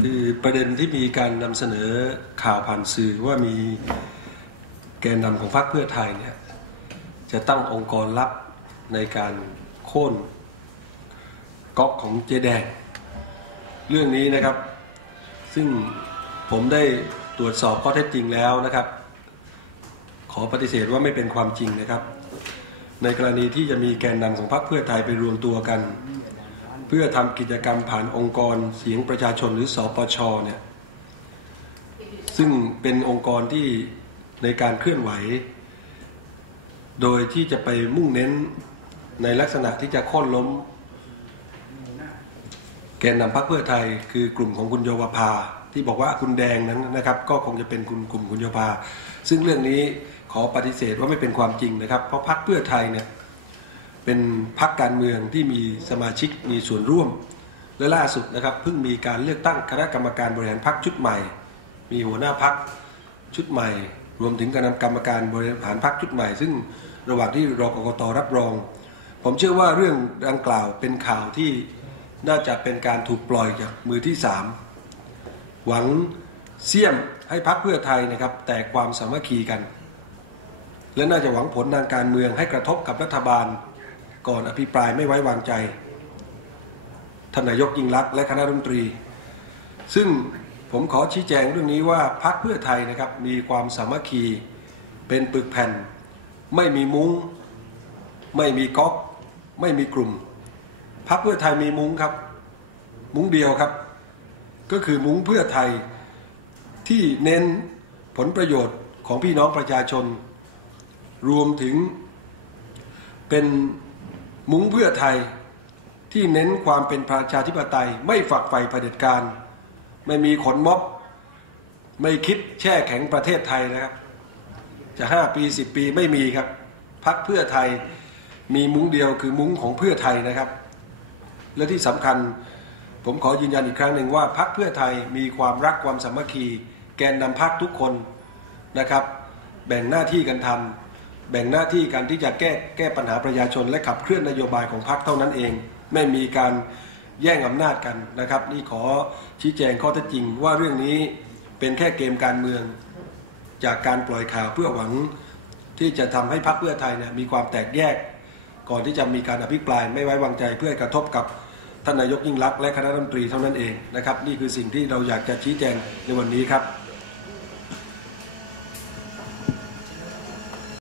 คือประเด็นที่มีการนำเสนอข่าวผ่านสื่อว่ามีแกนนำของพรรคเพื่อไทยเนี่ยจะตั้งองค์กรลับในการโค่นก๊อกของเจแดง เรื่องนี้นะครับ ซึ่งผมได้ตรวจสอบข้อเท็จจริงแล้วนะครับ ขอปฏิเสธว่าไม่เป็นความจริงนะครับ ในกรณีที่จะมีแกนนำของพรรคเพื่อไทยไปรวมตัวกัน เพื่อทำกิจกรรมผ่านองค์กรเสียงประชาชนหรือสอปชเนี่ยซึ่งเป็นองค์กรที่ในการเคลื่อนไหว โดยที่จะไปมุ่งเน้นในลักษณะที่จะค่นล้ม แกนนำพรรคเพื่อไทยคือกลุ่มของคุณโยวภา ที่บอกว่าคุณแดงนั้นนะครับ ก็คงจะเป็นคุณกลุ่มคุณโยภา ซึ่งเรื่องนี้ขอปฏิเสธว่าไม่เป็นความจริงนะครับ เพราะพรรคเพื่อไทยเนี่ย เป็นพรรคการเมืองที่มีสมาชิกมีส่วนร่วม และล่าสุดนะครับเพิ่งมีการเลือกตั้งคณะกรรมการบริหารพรรคชุดใหม่ มีหัวหน้าพรรคชุดใหม่ รวมถึงคณะกรรมการบริหารพรรคชุดใหม่ ซึ่งระหว่างที่รอกกตรับรอง ผมเชื่อว่าเรื่องดังกล่าวเป็นข่าวที่น่าจะเป็นการถูกปล่อยจากมือที่สามหวังเสี่ยมให้พรรคเพื่อไทยนะครับ แตกความสามัคคีกัน และน่าจะหวังผลทางการเมืองให้กระทบกับรัฐบาล ก่อนอภิปรายไม่ไว้วางใจท่านนายกยิ่งลักษณ์และคณะรัฐมนตรี ซึ่งผมขอชี้แจงเรื่องนี้ว่าพรรคเพื่อไทยนะครับมีความสามัคคีเป็นปึกแผ่น ไม่มีมุ้ง ไม่มีก๊อก ไม่มีกลุ่มพรรคเพื่อไทยมีมุ้งครับ มุ้งเดียวครับ ก็คือมุ้งเพื่อไทยที่เน้นผลประโยชน์ของพี่น้องประชาชน รวมถึงเป็น มุ้งเพื่อไทยที่เน้นความเป็นประชาธิปไตย ไม่ฝักใฝ่เผด็จการ ไม่มีขนม็อบ ไม่คิดแช่แข็งประเทศไทยนะครับ จะห้าปีสิบปีไม่มีครับพักเพื่อไทยมีมุ้งเดียวคือมุ้งของเพื่อไทยนะครับ และที่สำคัญผมขอยืนยันอีกครั้งหนึ่งว่าพักเพื่อไทยมีความรักความสามัคคี แกนนำพักทุกคนนะครับ แบ่งหน้าที่กันทำ แบ่งหน้าที่กันที่จะแก้แก้ปัญหาประชาชน และขับเคลื่อนนโยบายของพรรคเท่านั้นเอง ไม่มีการแย่งอำนาจกันนะครับ นี่ขอชี้แจงข้อเท็จจริง ว่าเรื่องนี้เป็นแค่เกมการเมือง จากการปล่อยข่าวเพื่อหวังที่จะทำให้พรรคเพื่อไทยเนี่ยมีความแตกแยก ก่อนที่จะมีการอภิปรายไม่ไว้วางใจเพื่อกระทบกับท่านนายกยิ่งลักษณ์และคณะรัฐมนตรีเท่านั้นเองนะครับ นี่คือสิ่งที่เราอยากจะชี้แจงในวันนี้ครับ